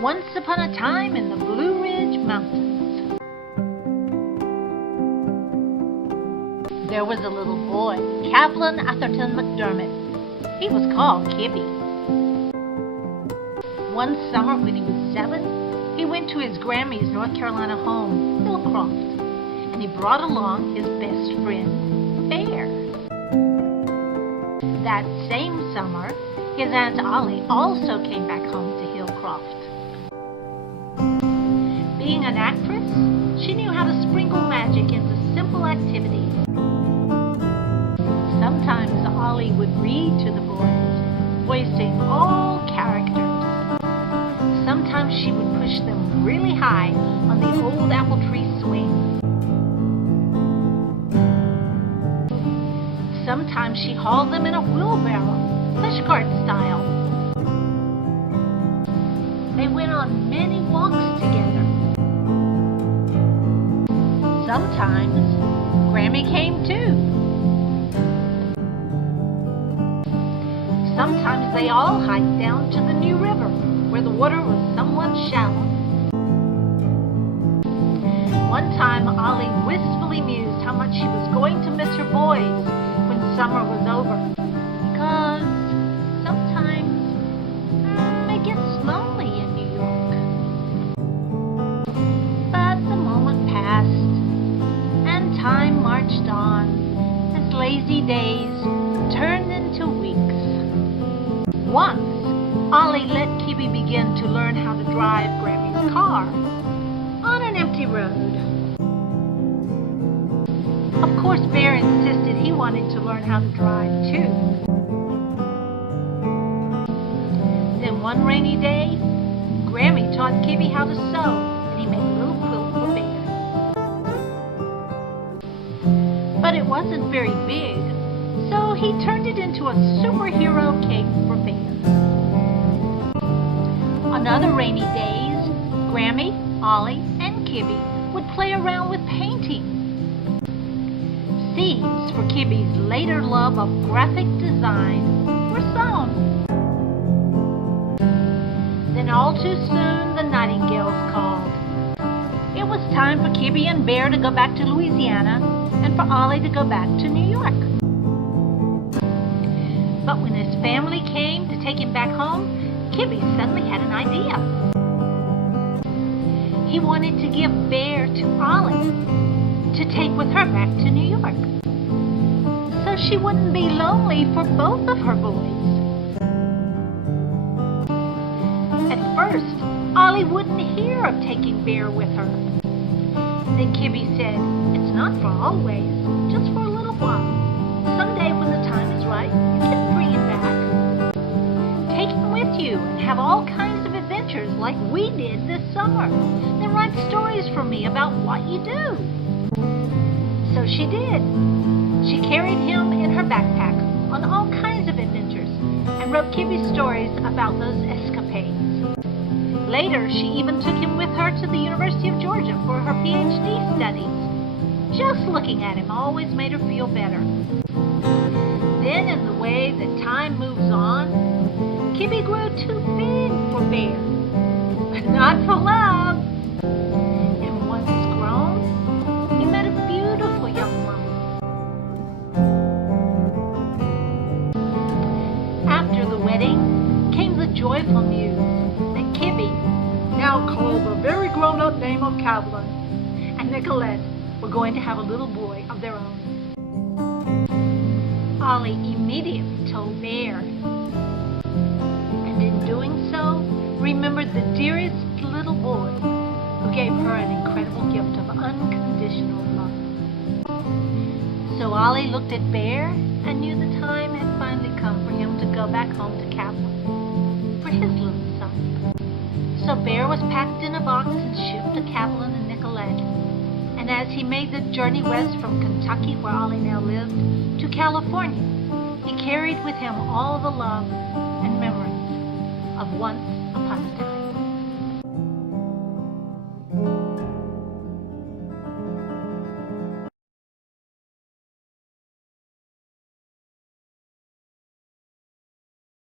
Once upon a time in the Blue Ridge Mountains, there was a little boy, Cavlin Atherton McDermott. He was called Kibby. One summer when he was 7, he went to his Grammy's North Carolina home, Hillcroft, and he brought along his best friend, Bear. That same summer, his Aunt Ollie also came back home to Hillcroft. Being an actress, she knew how to sprinkle magic into simple activities. Sometimes Ollie would read to the boys, voicing all characters. Sometimes she would push them really high on the old apple tree swing. Sometimes she hauled them in a wheelbarrow, pushcart style. They went on many walks together. Sometimes Grammy came too. Sometimes they all hiked down to the New River, where the water was somewhat shallow. One time, Ollie wistfully mused how much she was going to miss her boys when summer was over, because sometimes it gets lonely in New York. But the moment passed, and time marched on as lazy days turned into weeks. Once, Ollie let Kibby begin to learn how to drive Grammy's car on an empty road. Of course, Bear insisted he wanted to learn how to drive too. Then one rainy day, Grammy taught Kibby how to sew, and he made a little quilt for Bear. But it wasn't very big, so he turned it into a superhero cape for Bear. On other rainy days, Grammy, Ollie, and Kibby would play around with painting. Seeds for Kibby's later love of graphic design were sown. Then all too soon the nightingales called. It was time for Kibby and Bear to go back to Louisiana and for Ollie to go back to New York. But when his family came to take him back home, Kibby suddenly had an idea. He wanted to give Bear to Ollie to take with her back to New York, so she wouldn't be lonely for both of her boys. At first, Ollie wouldn't hear of taking Bear with her. Then Kibby said, "It's not for always, just for a little while. Someday when the time is right, you can bring him back. Take him with you and have all kinds of adventures like we did this summer. Then write stories for me about what you do." So she did. She carried him in her backpack on all kinds of adventures and wrote Kibby stories about those escapades. Later, she even took him with her to the University of Georgia for her PhD studies. Just looking at him always made her feel better. Then, in the way that time moves on, Kibby grew too big for Bear, but not for love. And once grown, he met a beautiful young woman. After the wedding came the joyful news that Kibby, now called the very grown-up name of Cavlin, and Nicolette were going to have a little boy of their own. Ollie immediately told Bear, and in doing so, remembered the dearest little boy who gave her an incredible gift of unconditional love. So Ollie looked at Bear and knew the time had finally come for him to go back home to Cavlin for his little son. So Bear was packed in a box and shipped to Cavlin and Nicolette. And as he made the journey west from Kentucky, where Ollie now lived, to California, he carried with him all the love and memories of once upon a time.